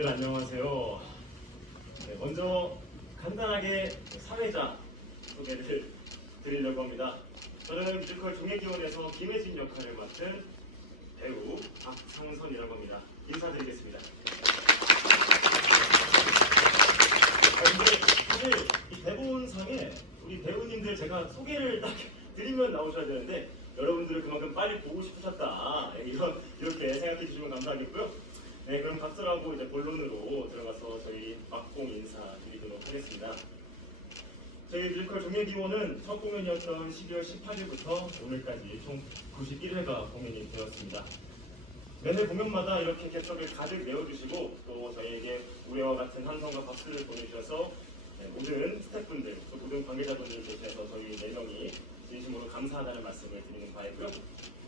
여러분들 안녕하세요. 네, 먼저 간단하게 사회자 소개를 드리려고 합니다. 저는 뮤지컬 종예기원에서 김혜진 역할을 맡은 배우 박상선이라고 합니다. 인사드리겠습니다. 아, 근데 사실 이 대본상에 우리 배우님들 제가 소개를 딱 드리면 나오셔야 되는데 여러분들을 그만큼 빨리 보고 싶으셨다 네, 이런 이렇게 생각해 주시면 감사하겠고요. 네 그럼 박수하고 이제 본론으로 들어가서 저희 막공 인사 드리도록 하겠습니다. 저희 뮤지컬 종예기원은 첫 공연이었던 12월 18일부터 오늘까지 총 91회가 공연이 되었습니다. 매회 공연마다 이렇게 객석을 가득 메워주시고 또 저희에게 우레와 같은 함성과 박수를 보내주셔서 네, 모든 스태프분들, 또 모든 관계자분들 대신해서 저희 네 명이 진심으로 감사하다는 말씀을 드리는 바이고요.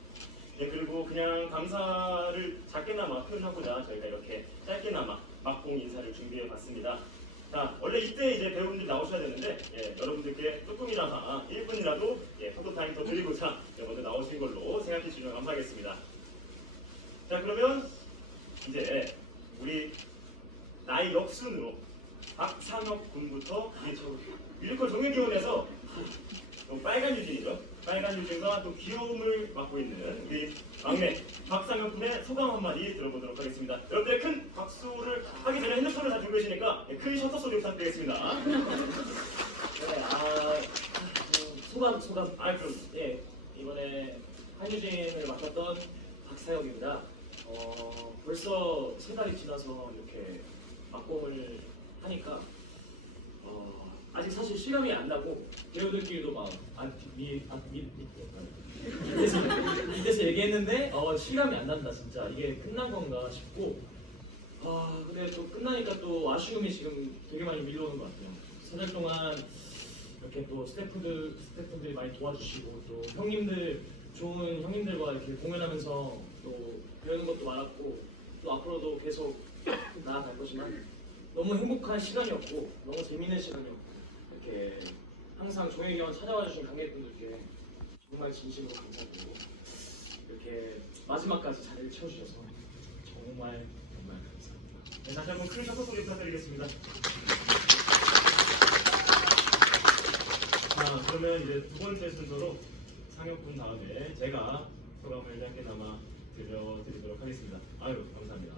네, 그리고 그냥 감사를 작게나마 표현하고자 저희가 이렇게 짧게나마 막공 인사를 준비해 봤습니다. 자, 원래 이때 이제 배우분들 나오셔야 되는데 예, 여러분들께 조금이나마 1분이라도 예, 포토타임 더 드리고자 예, 먼저 나오신 걸로 생각해 주시면 감사하겠습니다. 자 그러면 이제 우리 나이 역순으로 박상혁 군부터 뮤지컬 종예기원에서 또 빨간 유진이죠. 빨간 유진과 또 귀여움을 맡고 있는 우리 막내 박상혁 군의 소감 한마디 들어보도록 하겠습니다. 여러분들 큰 박수를 하기 전에 핸드폰을 다 들고 계시니까 예, 큰 셔터 소리 부탁드리겠습니다. 네, 아, 음, 소감, 소감. 아 그럼 예, 이번에 한유진을 맡았던 박사혁입니다. 어, 벌써 세 달이 지나서 이렇게 막공을 하니까 어, 아직 사실 실감이 안 나고 배우들끼리도 막 안, 미, 아, 미, 미, 밑에서, 밑에서 얘기했는데 어, 실감이 안 난다 진짜. 이게 끝난 건가 싶고. 아 근데 또 끝나니까 또 아쉬움이 지금 되게 많이 밀려오는 것 같아요. 세 달 동안 이렇게 또 스태프들 스태프들이 많이 도와주시고 또 형님들 좋은 형님들과 이렇게 공연하면서 또 배우는 것도 많았고 또 앞으로도 계속 나아갈 거지만 너무 행복한 시간이었고 너무 재밌는 시간이었고 이렇게 항상 종혜기원 찾아와 주신 관객분들께 정말 진심으로 감사드리고 이렇게 마지막까지 자리를 채워주셔서 정말 정말 감사합니다. 네, 다시 한번 큰 소리 부탁드리겠습니다. 자, 그러면 이제 두 번째 순서로 상혁군 다음에 제가 소감을 짧게나마 들려드리도록 하겠습니다. 아유, 감사합니다.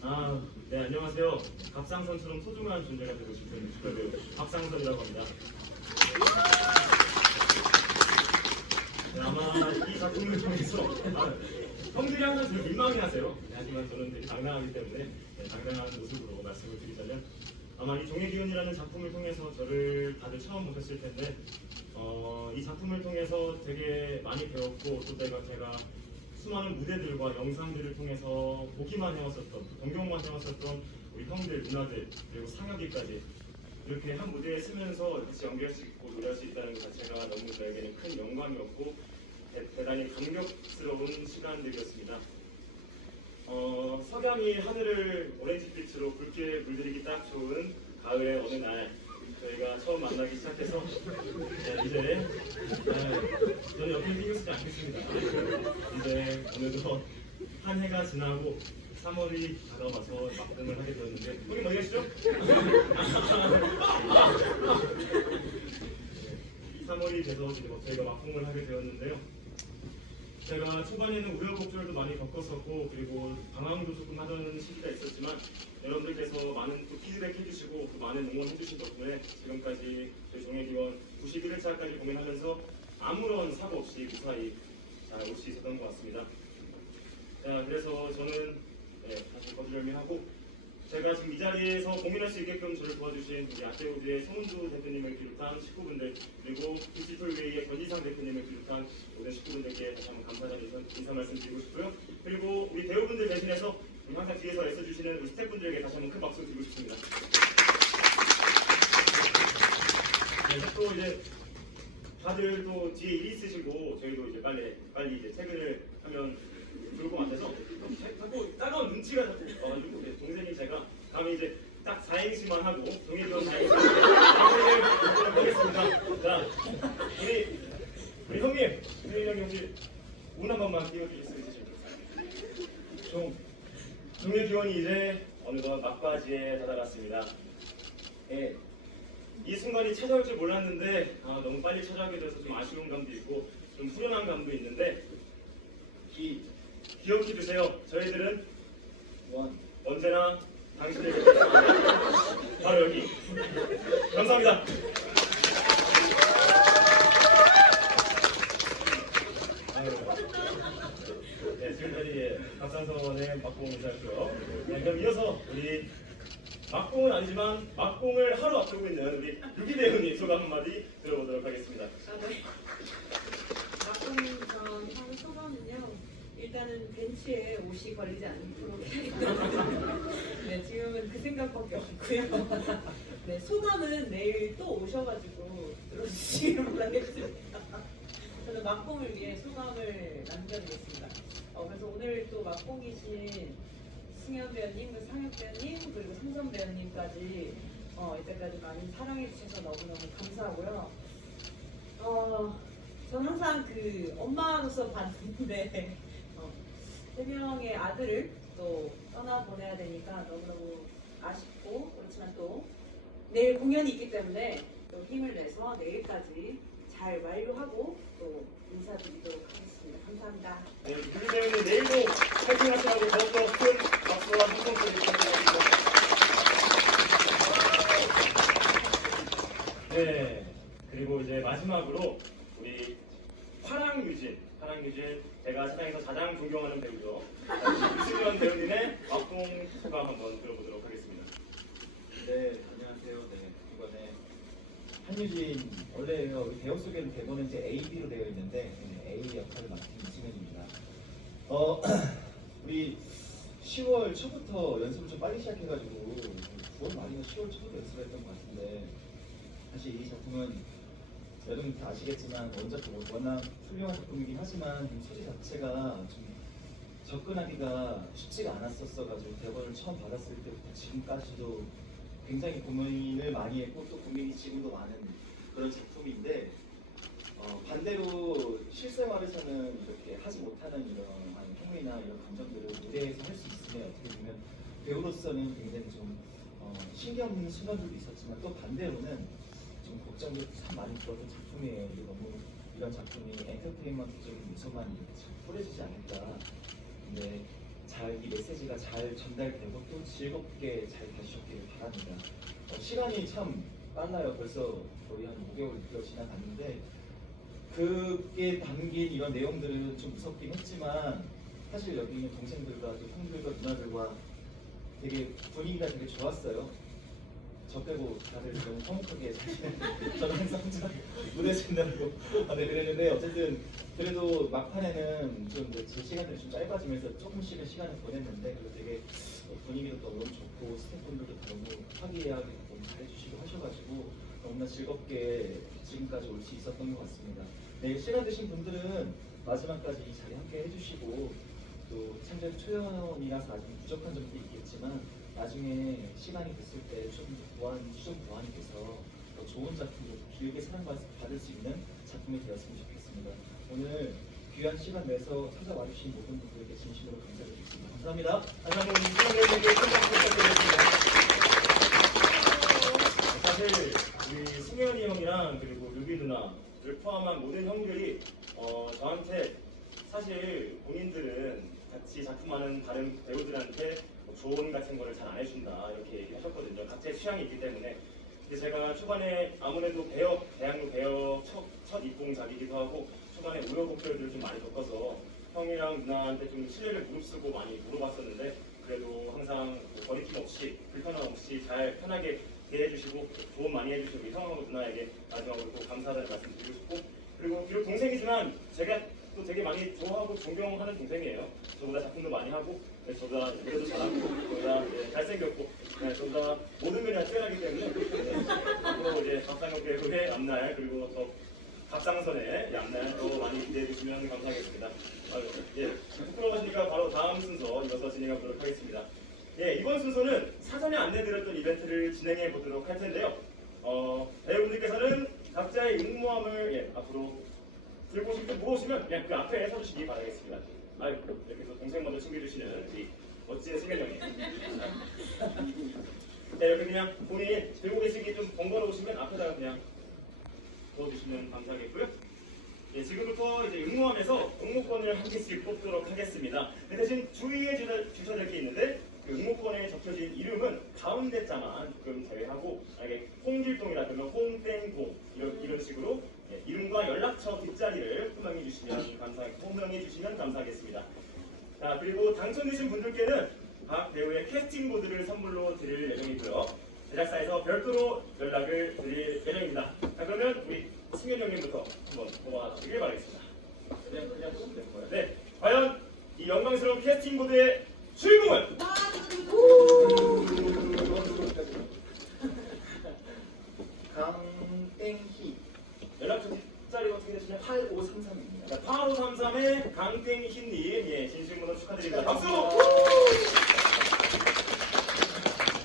아, 네, 안녕하세요. 박상선처럼 소중한 존재가 되고 싶은 뮤지컬 배우 박상선이라고 합니다. 네, 아마 이 작품을 통해서 아, 형들이 항상 저를 민망해 하세요. 네, 하지만 저는 당당하기 때문에 네, 당당한 모습으로 말씀을 드리자면 아마 이 종의 기운이라는 작품을 통해서 저를 다들 처음 보셨을 텐데 어, 이 작품을 통해서 되게 많이 배웠고 또 내가 제가 수많은 무대들과 영상들을 통해서 보기만 해왔었던 동경만 해왔었던 우리 형들 누나들 그리고 상혁이까지 이렇게 한 무대에 쓰면서 같이 연기할 수 있고 노래할 수 있다는 것 자체가 너무 저에게는 큰 영광이었고 대, 대단히 감격스러운 시간들이었습니다. 어, 석양이 하늘을 오렌지빛으로 붉게 물들이기 딱 좋은 가을의 어느 날 저희가 처음 만나기 시작해서 네, 이제 네, 저는 옆에 신경 쓰지 않겠습니다. 이제 오늘도 한 해가 지나고 3월이 다가와서 막공을 하게 되었는데 우리 어디 가시죠? 3월이 돼서 지금 저희가 막공을 하게 되었는데요. 제가 초반에는 우여곡절도 많이 겪었었고 그리고 방황도 조금 하던 시기가 있었지만 여러분들께서 많은 또 피드백 해주시고 또 많은 응원 해주신 덕분에 지금까지 저희 종예기원 91회차까지 공연하면서 아무런 사고 없이 무사히 잘 올 수 있었던 것 같습니다. 자 그래서 저는 네, 다시 거두절미 하고 제가 지금 이 자리에서 공연할 수 있게끔 저를 도와주신 우리 아테우드의 송은주 대표님을 비롯한 식구분들 그리고 디지털웨이의 권지상 대표님을 비롯한 모든 식구분들께 다시 한번 감사하다는 인사, 인사 말씀드리고 싶고요. 그리고 우리 배우분들 대신해서 항상 뒤에서 애써주시는 우리 스태프분들에게 다시 한번 큰 박수 드리고 싶습니다. 네, 또 이제 다들 또 뒤에 일 있으시고 저희도 이제 빨리 빨리 이제 퇴근을 하면 좋을 것 같아서 자꾸 따가운 눈치가 자꾸 이제 동생이 제가 다음에 이제 딱 4행시만 하고 동일본 4행시 하도록 하겠습니다. 자 우리 우리 형님 우리 형님 혹시 운한 번만 띄워주실 수 있으실까요? 종 동해 기원이 이제 어느덧 막바지에 다다랐습니다. 예, 이 순간이 찾아올 줄 몰랐는데 아, 너무 빨리 찾아오게 돼서 좀 아쉬운 감도 있고 좀 후련한 감도 있는데 기, 기억해 두세요. 저희들은 원. 언제나 당신의 곁에 있습니다. 바로 여기. 감사합니다. 네, 지금까지 예, 박상선의 막공 인사였고요. 네, 그럼 이어서 우리 막공은 아니지만 막공을 하루 앞두고 있는 우리 유기 대원님 소감 한마디 들어보도록 하겠습니다. 아, 네. 막공전 하는 소감은요. 일단은 벤치에 옷이 걸리지 않도록 해야겠다. 네, 지금은 그 생각밖에 없고요. 네, 소감은 내일 또 오셔가지고 들어주시길 바라겠습니다. 저는 막공을 위해 소감을 남겨드리겠습니다. 어, 그래서 오늘 또 막공이신 승현 배우님, 그 상혁 배우님, 그리고 상선 배우님까지 어, 이때까지 많이 사랑해주셔서 너무너무 감사하고요. 어, 전 항상 그 엄마로서 봤는데 어, 세 명의 아들을 또 떠나보내야 되니까 너무너무 아쉽고 그렇지만 또 내일 공연이 있기 때문에 또 힘을 내서 내일까지 잘 완료하고 또 인사드리도록 하겠습니다. 감사합니다. 네, 대원님 내일도 파이팅 하시라고 더욱더 큰 박수와 소리 부탁드립니다. 네, 그리고 이제 마지막으로 우리 화랑유진, 화랑유진 제가 세상에서 가장 존경하는 배우죠. 유승현 배우님의 막공 소감 한번 들어보도록 하겠습니다. 네, 안녕하세요. 네, 이번에 한유진 원래 우리 배우 소개는 대본은 이제 AB로 되어 있는데 네, A 역할을 맡은 이승현입니다. 어, 우리 10월 초부터 연습을 좀 빨리 시작해가지고 9월 말이나 10월 초부터 연습을 했던 것 같은데 사실 이 작품은 여러분 다 아시겠지만 원작도 워낙 훌륭한 작품이긴 하지만 이 소재 자체가 좀 접근하기가 쉽지가 않았었어가지고 대본을 처음 받았을 때부터 지금까지도 굉장히 고민을 많이 했고 또 고민이 지금도 많은 그런 작품인데 어, 반대로 실생활에서는 이렇게 하지 못하는 이런 행위나 이런 감정들을 무대에서 할 수 있으면 어떻게 보면 배우로서는 굉장히 좀 어, 신경 쓰는 순간들도 있었지만 또 반대로는 좀 걱정도 참 많이 들었던 작품이에요. 이게 너무 이런 작품이 엔터테인먼트적인 요소만 뿌려지지 않을까. 근데 잘 이 메시지가 잘 전달되고 또 즐겁게 잘 봐주셨기를 바랍니다. 어, 시간이 참 빨라요. 벌써 거의 한 5개월 지나갔는데 그게 담긴 이런 내용들은 좀 무섭긴 했지만 사실 여기 있는 동생들과 또 형들과 누나들과 되게 분위기가 되게 좋았어요. 저 빼고 다들 너무 화목하게 저는 항상 참 무대에서 된다고 아, 네, 그랬는데 어쨌든 그래도 막판에는 좀 제 시간들이 좀 짧아지면서 조금씩은 시간을 보냈는데 그래도 되게 분위기도 너무 좋고 스태프분들도 너무 화기애애하게 너무 잘해주시고 하셔가지고 너무나 즐겁게 지금까지 올 수 있었던 것 같습니다. 네, 시간 되신 분들은 마지막까지 이 자리 함께 해주시고 또 참전 초연이라서 아직 부족한 점도 있겠지만 나중에 시간이 됐을 때좀 보완, 수정 보완이 돼서 더 좋은 작품으로 길게 사랑받을 수 있는 작품이 되었으면 좋겠습니다. 오늘 귀한 시간 내서 찾아와 주신 모든 분들에게 진심으로 감사드리겠습니다. 감사합니다. 다시 한번 이승현님께 큰 박수 부탁드리겠습니다. 사실 우리 승현이 형이랑 그리고 루비 누나를 포함한 모든 형들이 어, 저한테 사실 본인들은 같이 작품하는 다른 배우들한테 뭐 조언 같은 거를 잘 안 해준다 이렇게 얘기하셨거든요. 각자의 취향이 있기 때문에. 근데 제가 초반에 아무래도 배역, 대학로 배역 첫, 첫 입봉작이기도 하고 초반에 우여곡절들을 좀 많이 겪어서 형이랑 누나한테 좀 신뢰를 무릅쓰고 많이 물어봤었는데 그래도 항상 뭐 거리낌 없이 불편함 없이 잘 편하게 대해주시고 조언 많이 해주시고 형하고 누나에게 마지막으로 또 감사하다는 말씀 드리고 싶고 그리고 비록 동생이지만 제가 또 되게 많이 좋아하고 존경하는 동생이에요. 저보다 작품도 많이 하고 네, 저보다 노래도 잘하고 저보다 네, 잘생겼고 네, 저보다 모든 면이 다 뛰어나기 때문에 네, 앞으로 이제 박상혁 배우의 앞날 그리고 또 갑상선의 양날 더 많이 기대해 주시면 감사하겠습니다. 아유, 예, 부끄러워하시니까 바로 다음 순서 이어서 진행해 보도록 하겠습니다. 예, 이번 순서는 사전에 안내드렸던 이벤트를 진행해 보도록 할 텐데요. 어, 배우분들께서는 각자의 응모함을 예, 앞으로 들고 오시면 무엇이면 그냥 그 앞에 서주시기 바라겠습니다. 아유, 이렇게 또 동생 먼저 챙겨주시는 우리 멋진 승현 형님. 자, 이렇게 그냥 본인 들고 계시기 좀 번거로우시면 앞에다가 그냥 넣어주시면 감사하겠고요. 예, 지금부터 이제 응모하면서 응모권을 한 개씩 뽑도록 하겠습니다. 그 대신 주의해 주셔- 주셔야 될 게 있는데 그 응모권에 적혀진 이름은 가운데 자만 조금 제외하고 만약에 홍길동이라 그러면 홍땡동 이런 이런 식으로 예, 이름과 연락처 뒷자리를 호명해 주시면 감사 호명해 주시면 감사하겠습니다. 자 그리고 당첨되신 분들께는 각 배우의 캐스팅 보드를 선물로 드릴 예정이고요. 제작사에서 별도로 연락을 드릴 예정입니다. 자 그러면 우리 승현 형님부터 한번 뽑아 주길 바라겠습니다. 거예요? 네, 과연 이 영광스러운 캐스팅 보드의 주인공은 강땡희 연락처 뒷자리가 어떻게 되시나요? 8533입니다. 8533의 강땡희님, 예, 진심으로 축하드립니다. 박수!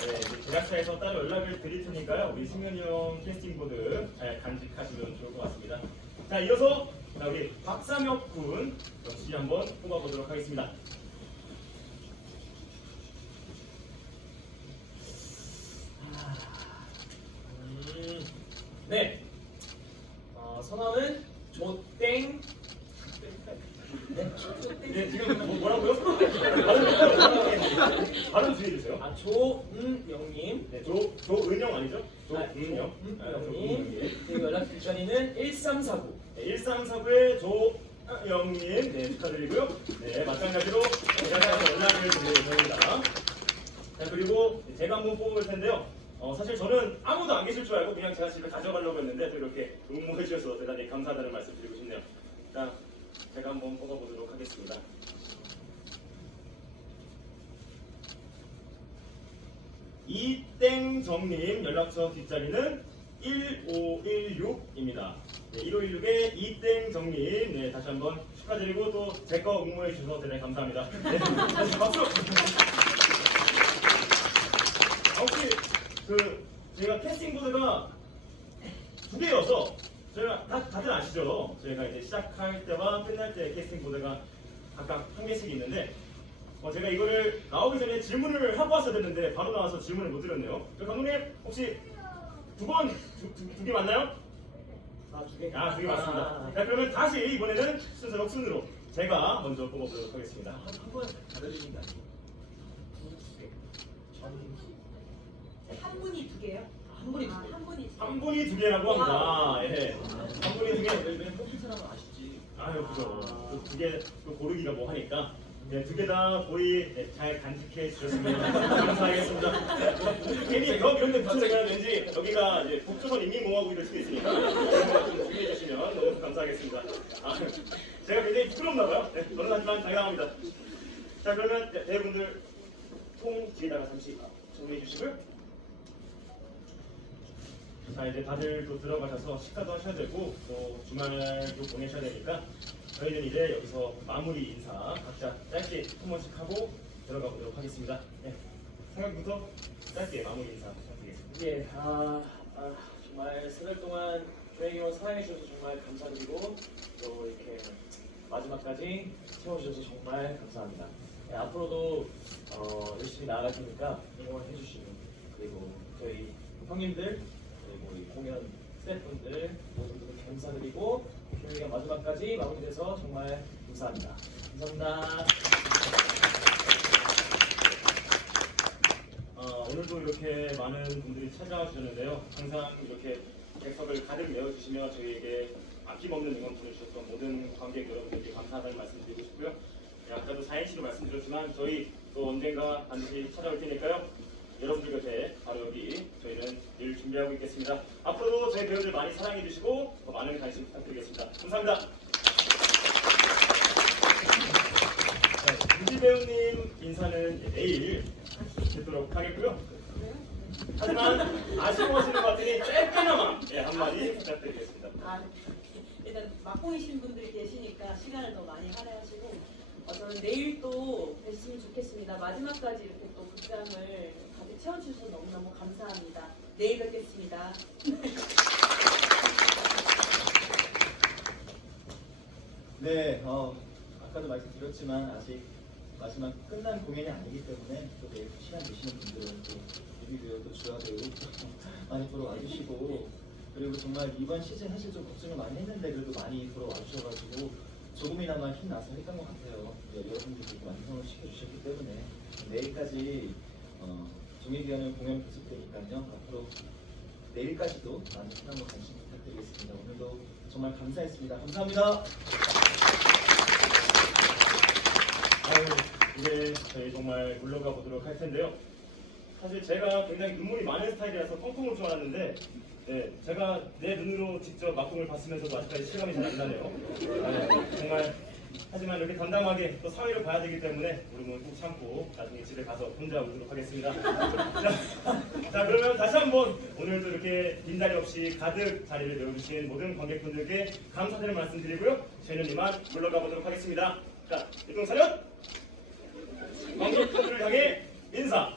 네, 이제 제작사에서 따로 연락을 드릴 테니까요. 우리 승현이 형 캐스팅 보드 잘 간직하시면 좋을 것 같습니다. 자, 이어서 자, 우리 박상혁 군 역시 한번 뽑아보도록 하겠습니다. 음, 네, 어, 성함은 조땡 네, 지금 뭐, 뭐라고요? 발음, 발음 주의해주세요. 아 조은영님 네, 조, 조은영 아니죠? 아, 조은영. 아, 조은영님 그리고 연락 뒷자리는 1349 네, 1349의 조영님 네, 축하드리고요. 네, 마찬가지로 제작사에서 연락을 드릴 예정입니다. 자, 그리고 제가 한번 뽑을 텐데요. 어, 사실 저는 아무도 안 계실 줄 알고 그냥 제가 집에 가져가려고 했는데 또 이렇게 응모해 주셔서 대단히 감사하다는 말씀 드리고 싶네요. 자, 제가 한번 뽑아보도록 하겠습니다. 이땡정님 연락처 뒷자리는 1516입니다. 네, 1516의 이땡정님 네, 다시 한번 축하드리고 또 제 거 응모해 주셔서 대단히 감사합니다. 네, 다시 박수! 아, 혹시 그 제가 캐스팅 보드가 두 개여서 저희가 다, 다들 아시죠? 저희가 이제 시작할 때와 끝날 때 캐스팅 보드가 각각 한 개씩 있는데 어, 제가 이거를 나오기 전에 질문을 하고 왔어야 됐는데 바로 나와서 질문을 못 드렸네요. 저 감독님 혹시 두 번 두 개 맞나요? 아 두 개 아, 두 개 맞습니다. 자, 그러면 다시 이번에는 순서 역순으로 제가 먼저 뽑아보도록 하겠습니다. 한번 다르신 게 아니고 두개 한 분이 두 개요? 한 분이 두 아, 개. 한 분이 두 개. 한 분이 두 개라고 합니다. 예. 한 분이 두 개. 왜냐면 뽑힌 사람은 아시지 아유 그죠. 두개 또 고르기가 뭐 하니까 네, 두 개 다 거의 네, 잘 간직해 주셨으면 감사하겠습니다. 괜히 더 이런 데 붙여내면 왠지 여기가 이제 북조선 인민공화국 이럴 수도 있으니까 좀 주의해 주시면 너무 감사하겠습니다. 아, 제가 굉장히 부끄럽나 봐요. 네, 저는 하지만 당당합니다. 자 그러면 네, 대분들 통 뒤에다가 잠시 정리해 주시고요. 자 이제 다들 또 들어가셔서 식사도 하셔야 되고 또 주말도 보내셔야 되니까 저희는 이제 여기서 마무리 인사 각자 짧게 한 번씩 하고 들어가 보도록 하겠습니다. 네. 생각부터 짧게 마무리 인사 부탁드리겠습니다. 예, 아, 아, 정말 세달 동안 조행이원 사랑해 주셔서 정말 감사드리고 또 이렇게 마지막까지 채워주셔서 정말 감사합니다. 예, 앞으로도 어, 열심히 나아갈 테니까 응원해 주시고 그리고 저희 형님들 그리고 이 공연 스태프분들 모두 모두 감사드리고 조행이가 마지막까지 마무리돼서 정말 감사합니다. 감사합니다. 어, 오늘도 이렇게 많은 분들이 찾아와 주셨는데요. 항상 이렇게 객석을 가득 메워주시며 저희에게 아낌없는 응원 보내주셨던 모든 관객 여러분들께 감사하다는 말씀 드리고 싶고요. 네, 아까도 사행시로 말씀드렸지만 저희 또 언젠가 반드시 찾아올 테니까요. 여러분들 곁에 바로 여기 저희는 늘 준비하고 있겠습니다. 앞으로도 저희 배우들 많이 사랑해 주시고 더 많은 관심 부탁드리겠습니다. 감사합니다. 네, 유지 배우님 인사는 내일 듣도록 하겠고요. 하지만 아쉬워하시는 것 같으니 짧게나마 예, 한마디 부탁드리겠습니다. 아, 일단 맡고이신 분들이 계시니까 시간을 더 많이 할애하시고 어, 저는 내일 또 뵀으면 좋겠습니다. 마지막까지 이렇게 또 극장을 채워주셔서 너무너무 감사합니다. 내일 뵙겠습니다. 네, 어, 아까도 말씀드렸지만 아직 마지막 끝난 공연이 아니기 때문에 또 내일 시간 되시는 분들은 또또 주화배우 또 많이 보러 와주시고 그리고 정말 이번 시즌 사실 좀 걱정을 많이 했는데 그래도 많이 보러 와주셔가지고 조금이나마 힘나서 했던 것 같아요. 네, 여러분들도 완성을 시켜주셨기 때문에 내일까지 어, 종일기간은 공연 계속되니까요. 앞으로 내일까지도 많은 사랑과 관심 부탁드리겠습니다. 오늘도 정말 감사했습니다. 감사합니다. 아유, 이제 저희 정말 물러가 보도록 할 텐데요. 사실 제가 굉장히 눈물이 많은 스타일이라서 펑펑 울줄 알았는데, 네, 제가 내 눈으로 직접 막공을 봤으면서도 아직까지 실감이 잘 안 나네요. 네, 정말 하지만 이렇게 담담하게 또 사회를 봐야 되기 때문에 우리는 꼭 참고 나중에 집에 가서 혼자 울도록 하겠습니다. 자, 자, 그러면 다시 한번 오늘도 이렇게 빈자리 없이 가득 자리를 메워주신 모든 관객분들께 감사드리는 말씀드리고요. 저희는 이만 물러가 보도록 하겠습니다. 자, 이동 차렷! 관객분들을 향해 인사!